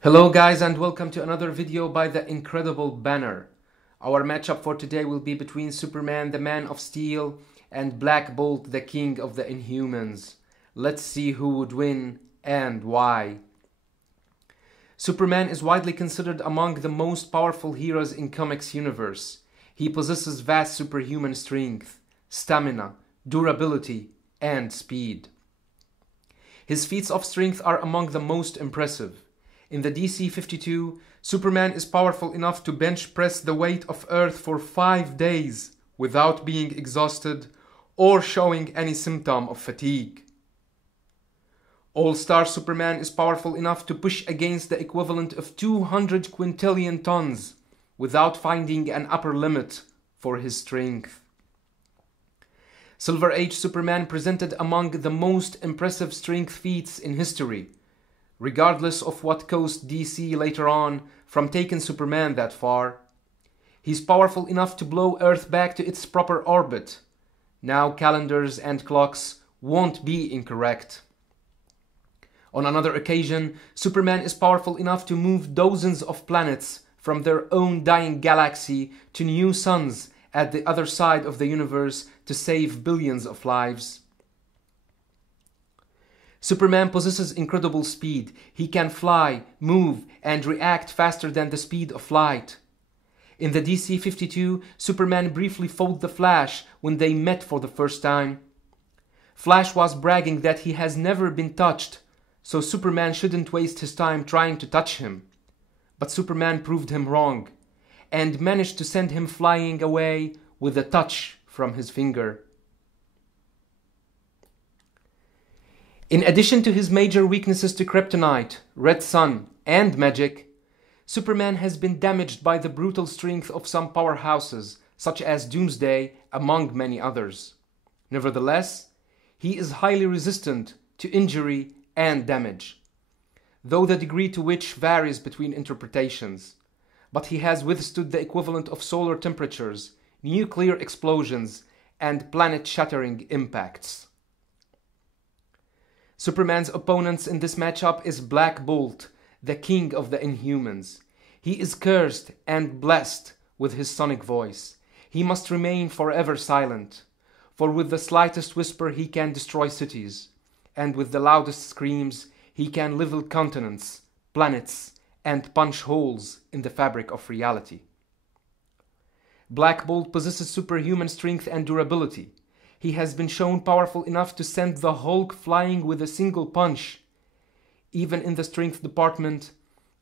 Hello guys and welcome to another video by the incredible Banner. Our matchup for today will be between Superman, the Man of Steel, and Black Bolt, the King of the Inhumans. Let's see who would win and why. Superman is widely considered among the most powerful heroes in comics universe. He possesses vast superhuman strength, stamina, durability, and speed. His feats of strength are among the most impressive. In the DC 52, Superman is powerful enough to bench press the weight of Earth for 5 days without being exhausted or showing any symptom of fatigue. All-Star Superman is powerful enough to push against the equivalent of 200 quintillion tons without finding an upper limit for his strength. Silver Age Superman presented among the most impressive strength feats in history, regardless of what caused DC later on from taking Superman that far. He's powerful enough to blow Earth back to its proper orbit. Now calendars and clocks won't be incorrect. On another occasion, Superman is powerful enough to move dozens of planets from their own dying galaxy to new suns at the other side of the universe to save billions of lives. Superman possesses incredible speed. He can fly, move, and react faster than the speed of light. In the DC 52, Superman briefly fought the Flash when they met for the first time. Flash was bragging that he has never been touched, so Superman shouldn't waste his time trying to touch him. But Superman proved him wrong, and managed to send him flying away with a touch from his finger. In addition to his major weaknesses to kryptonite, red sun, and magic, Superman has been damaged by the brutal strength of some powerhouses, such as Doomsday, among many others. Nevertheless, he is highly resistant to injury and damage, though the degree to which varies between interpretations. But he has withstood the equivalent of solar temperatures, nuclear explosions, and planet-shattering impacts. Superman's opponent in this matchup is Black Bolt, the King of the Inhumans. He is cursed and blessed with his sonic voice. He must remain forever silent, for with the slightest whisper he can destroy cities, and with the loudest screams he can level continents, planets, and punch holes in the fabric of reality. Black Bolt possesses superhuman strength and durability. He has been shown powerful enough to send the Hulk flying with a single punch. Even in the strength department,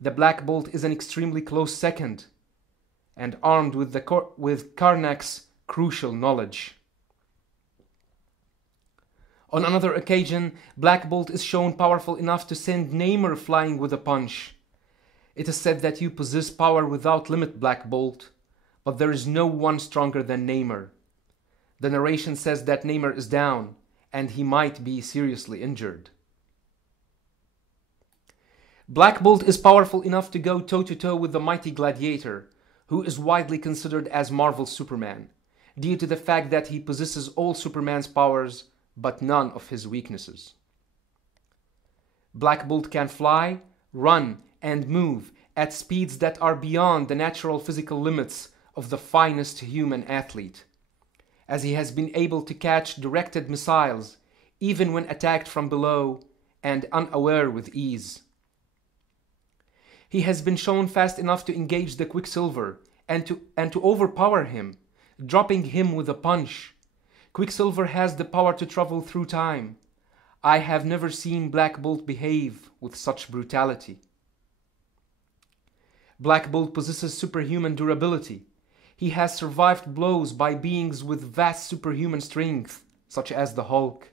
the Black Bolt is an extremely close second, and armed with Karnak's crucial knowledge. On another occasion, Black Bolt is shown powerful enough to send Namor flying with a punch. It is said that you possess power without limit, Black Bolt, but there is no one stronger than Namor. The narration says that Namor is down, and he might be seriously injured. Black Bolt is powerful enough to go toe-to-toe with the mighty Gladiator, who is widely considered as Marvel's Superman, due to the fact that he possesses all Superman's powers, but none of his weaknesses. Black Bolt can fly, run, and move at speeds that are beyond the natural physical limits of the finest human athlete, as he has been able to catch directed missiles, even when attacked from below and unaware with ease. He has been shown fast enough to engage the Quicksilver and to overpower him, dropping him with a punch. Quicksilver has the power to travel through time. I have never seen Black Bolt behave with such brutality. Black Bolt possesses superhuman durability. He has survived blows by beings with vast superhuman strength, such as the Hulk.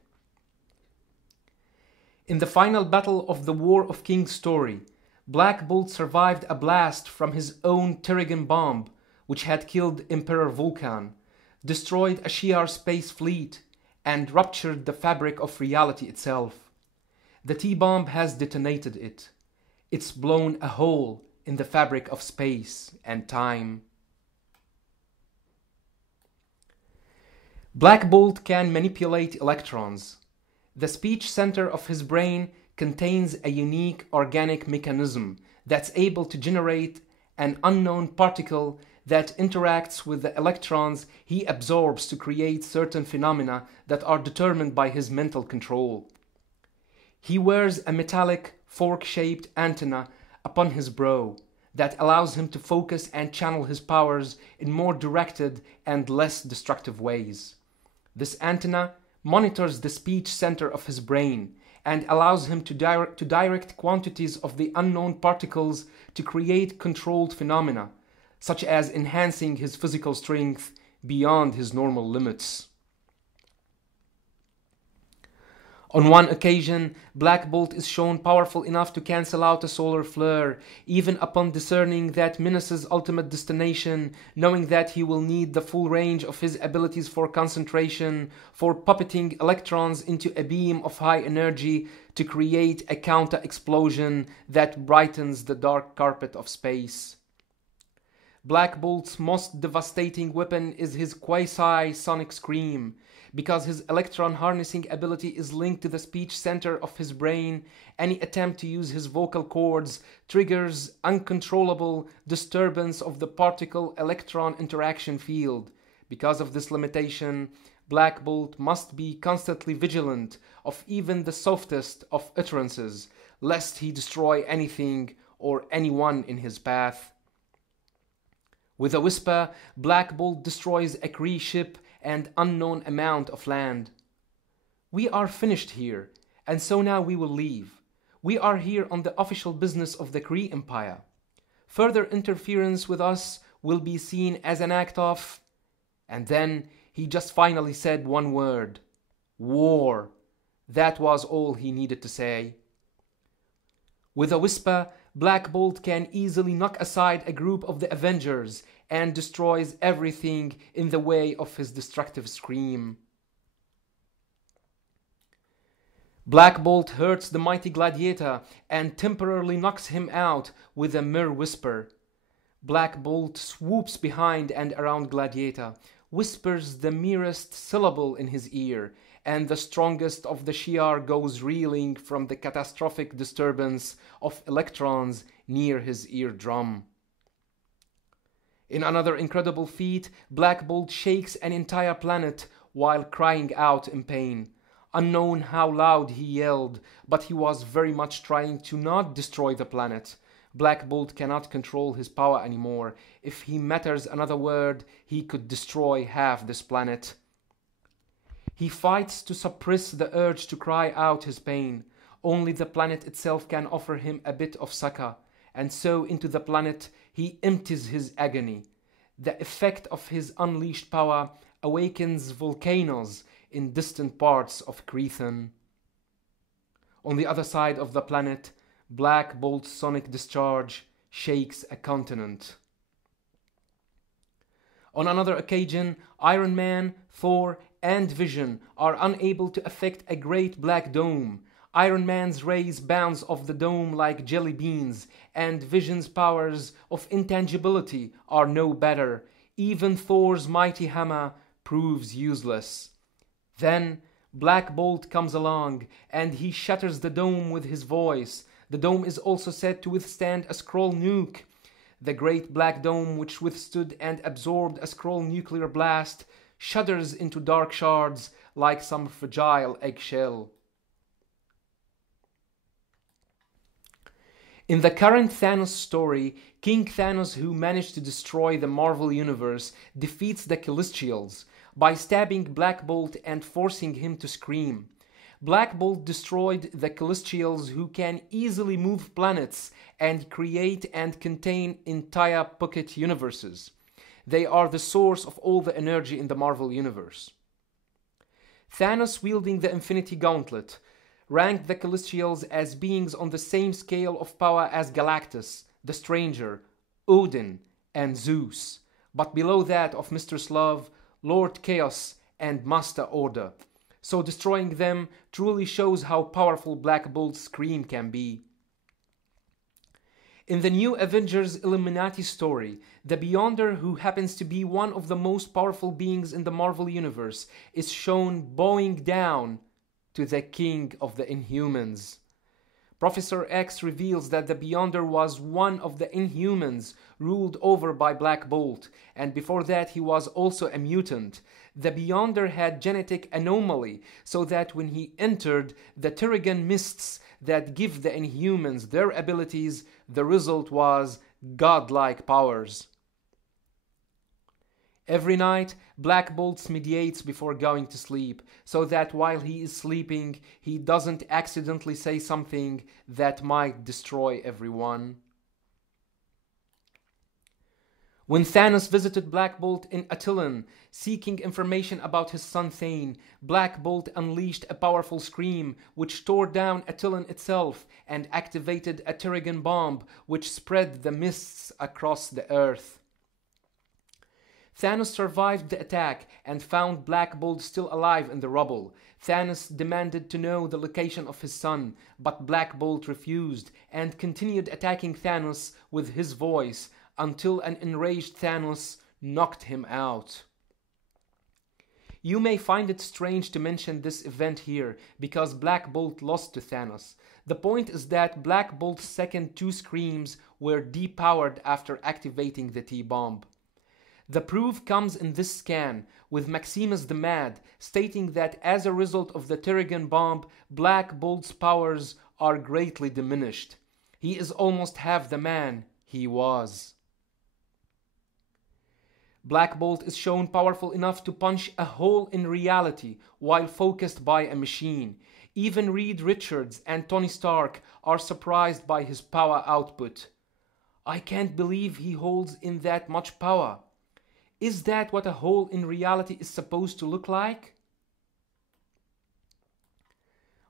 In the final battle of the War of Kings story, Black Bolt survived a blast from his own Terrigen bomb, which had killed Emperor Vulcan, destroyed a Shi'ar space fleet, and ruptured the fabric of reality itself. The T-bomb has detonated it. It's blown a hole in the fabric of space and time. Black Bolt can manipulate electrons. The speech center of his brain contains a unique organic mechanism that's able to generate an unknown particle that interacts with the electrons he absorbs to create certain phenomena that are determined by his mental control. He wears a metallic, fork-shaped antenna upon his brow that allows him to focus and channel his powers in more directed and less destructive ways. This antenna monitors the speech center of his brain and allows him to direct quantities of the unknown particles to create controlled phenomena, such as enhancing his physical strength beyond his normal limits. On one occasion, Black Bolt is shown powerful enough to cancel out a solar flare, even upon discerning that Menace's ultimate destination, knowing that he will need the full range of his abilities for concentration, for puppeting electrons into a beam of high energy to create a counter-explosion that brightens the dark carpet of space. Black Bolt's most devastating weapon is his quasi-sonic scream. Because his electron harnessing ability is linked to the speech center of his brain, any attempt to use his vocal cords triggers uncontrollable disturbance of the particle-electron interaction field. Because of this limitation, Black Bolt must be constantly vigilant of even the softest of utterances, lest he destroy anything or anyone in his path. With a whisper, Black Bolt destroys a Kree ship and unknown amount of land. We are finished here, and so now we will leave. We are here on the official business of the Kree Empire. Further interference with us will be seen as an act of... And then he just finally said one word. War. That was all he needed to say. With a whisper, Black Bolt can easily knock aside a group of the Avengers and destroys everything in the way of his destructive scream. Black Bolt hurts the mighty Gladiator and temporarily knocks him out with a mere whisper. Black Bolt swoops behind and around Gladiator, whispers the merest syllable in his ear, and the strongest of the Shi'ar goes reeling from the catastrophic disturbance of electrons near his eardrum. In another incredible feat, Black Bolt shakes an entire planet while crying out in pain. Unknown how loud he yelled, but he was very much trying to not destroy the planet. Black Bolt cannot control his power anymore. If he mutters another word, he could destroy half this planet. He fights to suppress the urge to cry out his pain. Only the planet itself can offer him a bit of succor, and so into the planet he empties his agony. The effect of his unleashed power awakens volcanoes in distant parts of Cretan. On the other side of the planet, Black Bolt's sonic discharge shakes a continent. On another occasion, Iron Man, Thor, and Vision are unable to affect a great black dome. Iron Man's rays bounce off the dome like jelly beans, and Vision's powers of intangibility are no better. Even Thor's mighty hammer proves useless. Then Black Bolt comes along, and he shatters the dome with his voice. The dome is also said to withstand a Skrull nuke. The great black dome, which withstood and absorbed a Skrull nuclear blast, shudders into dark shards like some fragile eggshell. In the current Thanos story, King Thanos, who managed to destroy the Marvel Universe, defeats the Celestials by stabbing Black Bolt and forcing him to scream. Black Bolt destroyed the Celestials, who can easily move planets and create and contain entire pocket universes. They are the source of all the energy in the Marvel Universe. Thanos, wielding the Infinity Gauntlet, ranked the Celestials as beings on the same scale of power as Galactus, the Stranger, Odin, and Zeus, but below that of Mr. Slove, Lord Chaos, and Master Order. So destroying them truly shows how powerful Black Bolt's scream can be. In the new Avengers Illuminati story, the Beyonder, who happens to be one of the most powerful beings in the Marvel Universe, is shown bowing down to the King of the Inhumans. Professor X reveals that the Beyonder was one of the Inhumans ruled over by Black Bolt, and before that he was also a mutant. The Beyonder had genetic anomaly, so that when he entered the Terrigen mists that give the Inhumans their abilities, the result was godlike powers. Every night, Black Bolt mediates before going to sleep, so that while he is sleeping, he doesn't accidentally say something that might destroy everyone. When Thanos visited Black Bolt in Attilan, seeking information about his son Thane, Black Bolt unleashed a powerful scream which tore down Attilan itself and activated a Terrigen bomb which spread the mists across the earth. Thanos survived the attack and found Black Bolt still alive in the rubble. Thanos demanded to know the location of his son, but Black Bolt refused and continued attacking Thanos with his voice until an enraged Thanos knocked him out. You may find it strange to mention this event here because Black Bolt lost to Thanos. The point is that Black Bolt's second two screams were depowered after activating the T-bomb. The proof comes in this scan, with Maximus the Mad stating that as a result of the Terrigen bomb, Black Bolt's powers are greatly diminished. He is almost half the man he was. Black Bolt is shown powerful enough to punch a hole in reality while focused by a machine. Even Reed Richards and Tony Stark are surprised by his power output. I can't believe he holds in that much power. Is that what a hole in reality is supposed to look like?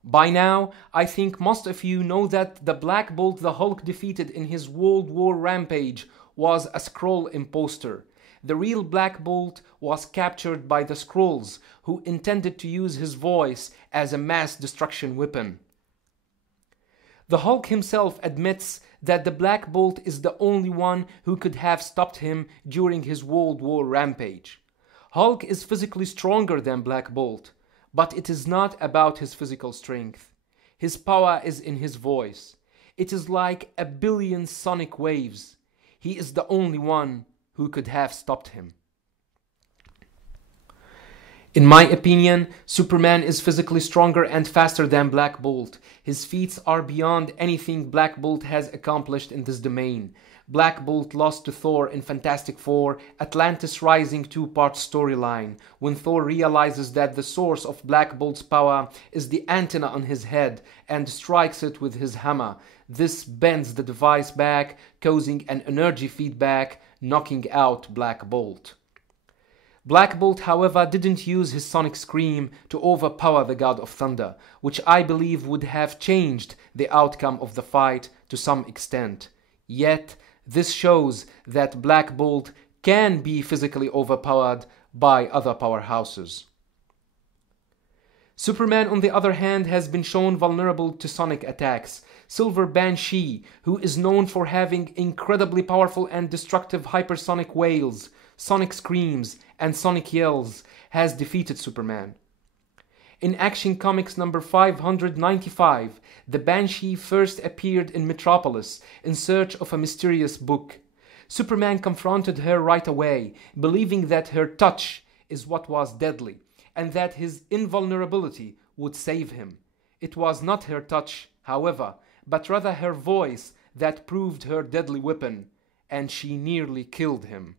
By now, I think most of you know that the Black Bolt the Hulk defeated in his World War Rampage was a Skrull imposter. The real Black Bolt was captured by the Skrulls, who intended to use his voice as a mass destruction weapon. The Hulk himself admits that the Black Bolt is the only one who could have stopped him during his World War Rampage. Hulk is physically stronger than Black Bolt, but it is not about his physical strength. His power is in his voice. It is like a billion sonic waves. He is the only one who could have stopped him. In my opinion, Superman is physically stronger and faster than Black Bolt. His feats are beyond anything Black Bolt has accomplished in this domain. Black Bolt lost to Thor in Fantastic Four, Atlantis Rising two-part storyline, when Thor realizes that the source of Black Bolt's power is the antenna on his head and strikes it with his hammer. This bends the device back, causing an energy feedback, knocking out Black Bolt. Black Bolt, however, didn't use his sonic scream to overpower the God of Thunder, which I believe would have changed the outcome of the fight to some extent. Yet, this shows that Black Bolt can be physically overpowered by other powerhouses. Superman, on the other hand, has been shown vulnerable to sonic attacks. Silver Banshee, who is known for having incredibly powerful and destructive hypersonic wails, sonic screams, and sonic yells, has defeated Superman. In Action Comics number 595, the Banshee first appeared in Metropolis in search of a mysterious book. Superman confronted her right away, believing that her touch is what was deadly, and that his invulnerability would save him. It was not her touch, however, but rather her voice that proved her deadly weapon, and she nearly killed him.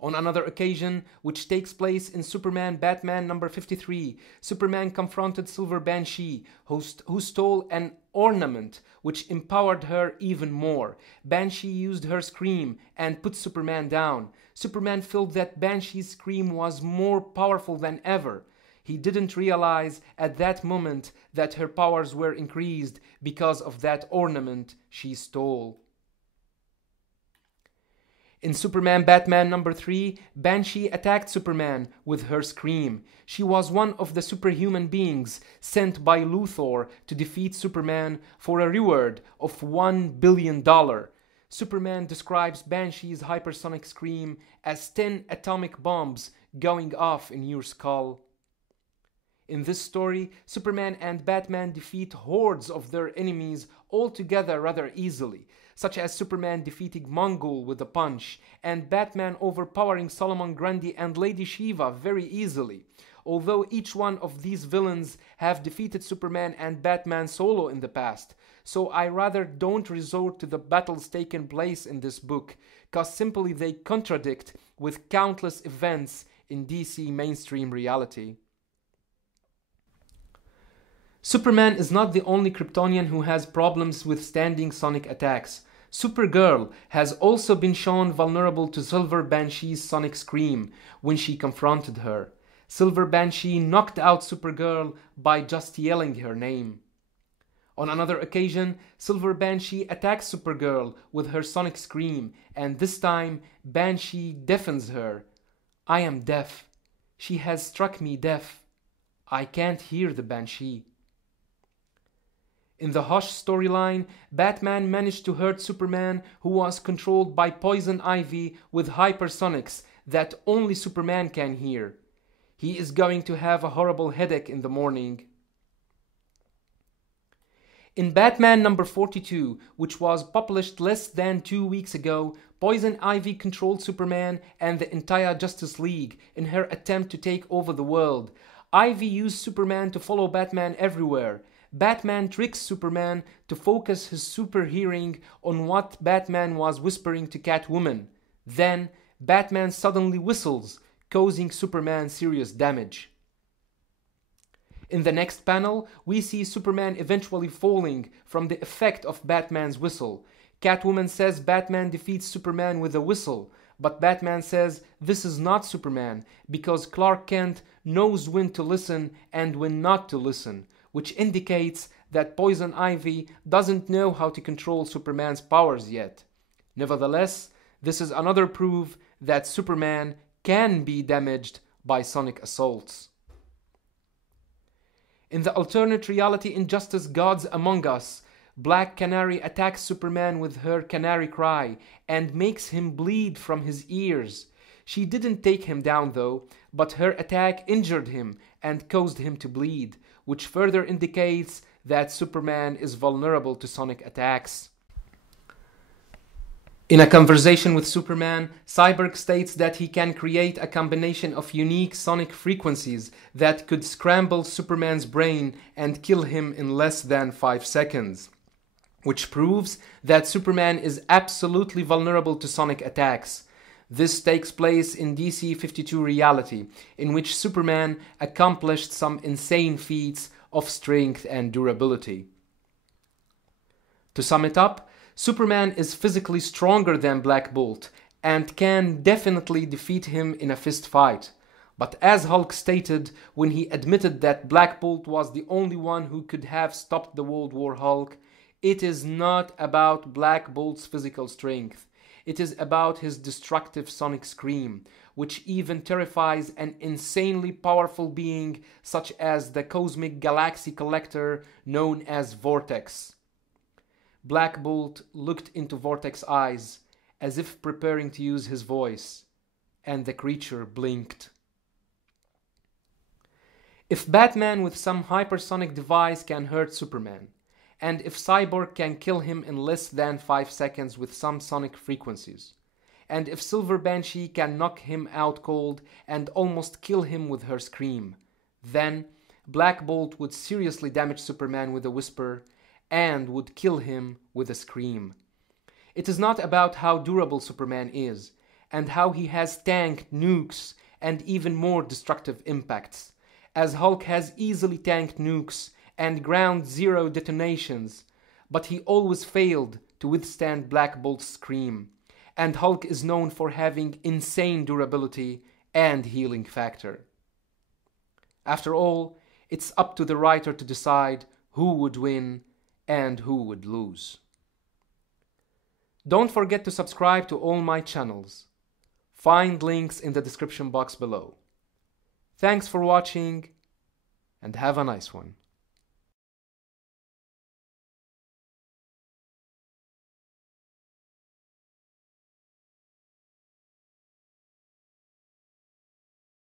On another occasion, which takes place in Superman Batman number 53, Superman confronted Silver Banshee, who stole an ornament which empowered her even more. Banshee used her scream and put Superman down. Superman felt that Banshee's scream was more powerful than ever. He didn't realize at that moment that her powers were increased because of that ornament she stole. In Superman Batman number 3, Banshee attacked Superman with her scream. She was one of the superhuman beings sent by Luthor to defeat Superman for a reward of $1 billion. Superman describes Banshee's hypersonic scream as 10 atomic bombs going off in your skull. In this story, Superman and Batman defeat hordes of their enemies all together rather easily, such as Superman defeating Mongul with a punch, and Batman overpowering Solomon Grundy and Lady Shiva very easily. Although each one of these villains have defeated Superman and Batman solo in the past, so I rather don't resort to the battles taking place in this book, cause simply they contradict with countless events in DC mainstream reality. Superman is not the only Kryptonian who has problems withstanding sonic attacks. Supergirl has also been shown vulnerable to Silver Banshee's sonic scream when she confronted her. Silver Banshee knocked out Supergirl by just yelling her name. On another occasion, Silver Banshee attacks Supergirl with her sonic scream, and this time Banshee deafens her. I am deaf. She has struck me deaf. I can't hear the Banshee. In the Hush storyline, Batman managed to hurt Superman, who was controlled by Poison Ivy with hypersonics that only Superman can hear. He is going to have a horrible headache in the morning. In Batman number 42, which was published less than 2 weeks ago, Poison Ivy controlled Superman and the entire Justice League in her attempt to take over the world. Ivy used Superman to follow Batman everywhere. Batman tricks Superman to focus his super hearing on what Batman was whispering to Catwoman. Then, Batman suddenly whistles, causing Superman serious damage. In the next panel, we see Superman eventually falling from the effect of Batman's whistle. Catwoman says Batman defeats Superman with a whistle, but Batman says this is not Superman because Clark Kent knows when to listen and when not to listen, which indicates that Poison Ivy doesn't know how to control Superman's powers yet. Nevertheless, this is another proof that Superman can be damaged by sonic assaults. In the alternate reality Injustice Gods Among Us, Black Canary attacks Superman with her canary cry and makes him bleed from his ears. She didn't take him down though, but her attack injured him and caused him to bleed, which further indicates that Superman is vulnerable to sonic attacks. In a conversation with Superman, Cyborg states that he can create a combination of unique sonic frequencies that could scramble Superman's brain and kill him in less than 5 seconds, which proves that Superman is absolutely vulnerable to sonic attacks. This takes place in DC 52 reality, in which Superman accomplished some insane feats of strength and durability. To sum it up, Superman is physically stronger than Black Bolt and can definitely defeat him in a fist fight. But as Hulk stated when he admitted that Black Bolt was the only one who could have stopped the World War Hulk, it is not about Black Bolt's physical strength. It is about his destructive sonic scream, which even terrifies an insanely powerful being such as the cosmic galaxy collector known as Vortex. Black Bolt looked into Vortex's eyes as if preparing to use his voice, and the creature blinked. If Batman with some hypersonic device can hurt Superman, and if Cyborg can kill him in less than 5 seconds with some sonic frequencies, and if Silver Banshee can knock him out cold and almost kill him with her scream, then Black Bolt would seriously damage Superman with a whisper and would kill him with a scream. It is not about how durable Superman is, and how he has tanked nukes and even more destructive impacts, as Hulk has easily tanked nukes and ground zero detonations, but he always failed to withstand Black Bolt's scream, and Hulk is known for having insane durability and healing factor. After all, it's up to the writer to decide who would win and who would lose. Don't forget to subscribe to all my channels. Find links in the description box below. Thanks for watching and have a nice one.